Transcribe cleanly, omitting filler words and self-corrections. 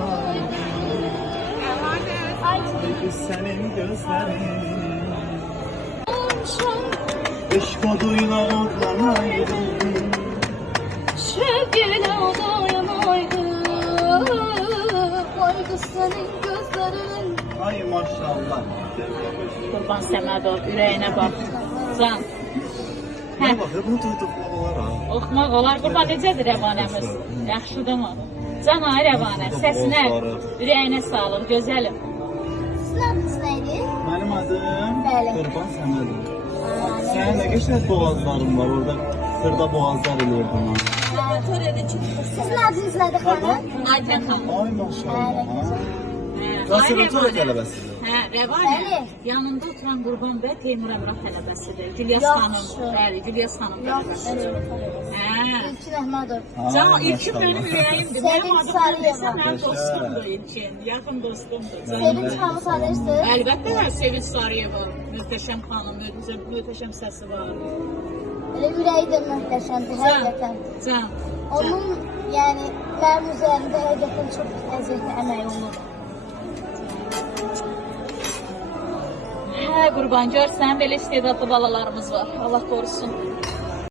yanaydı. Peki senin gözlerin aşk koduyla odlanaydı. Sevgiyle odayanaydı. Ay kız senin gözlerin. Ay maşallah. Qurban Səmədov, ürəyinə bax. Can. Bana bak, bunu duyduk olar ha. Oxumaq olar. Qurban necədir Rəvanəmiz? Yaxşıdırmı? Can ay Rəvanə, səsinə, ürəyinə sağlıq, gözəlim. Sizin adınız neydi? Benim adım Bəli. Qurban Səmədov. Senin ne geçer boğazların var orada. Sırda boğazlar oluyor bunlar. Sizin adınız nedir hanım? Adnan xanım. Ay maşallah. Ay Konservatuar Rəvanə. tələbəsidir. Hə, Rəvanə. Bəli. Yanında oturan Qurban bəy Teymur Əmrah tələbəsidir. Gülyas Yaxşı. xanım. Bəli, Gülyas xanım tələbəsidir. Hə. İlkin Əhmədov. Can, Ay, ilkin maşallah. mənim ürəyimdir. Sevinç Mənim adım Sarıyeva. Mənim mənim dostumdur ilkin. Yaxın dostumdur. Sevinç xanımı tanıyırsınız? Əlbəttə var, Sevinç Sarıyeva. Möhtəşəm xanım, möhtəşəm səsi var. Elə ürəyi də möhtəşəmdir həqiqətən. Can. Onun yəni mənim üzərimdə həqiqətən çox əziyyətli əməyi olur. Hə, Qurban, görsən, belə istedadlı balalarımız var. Allah qorusun.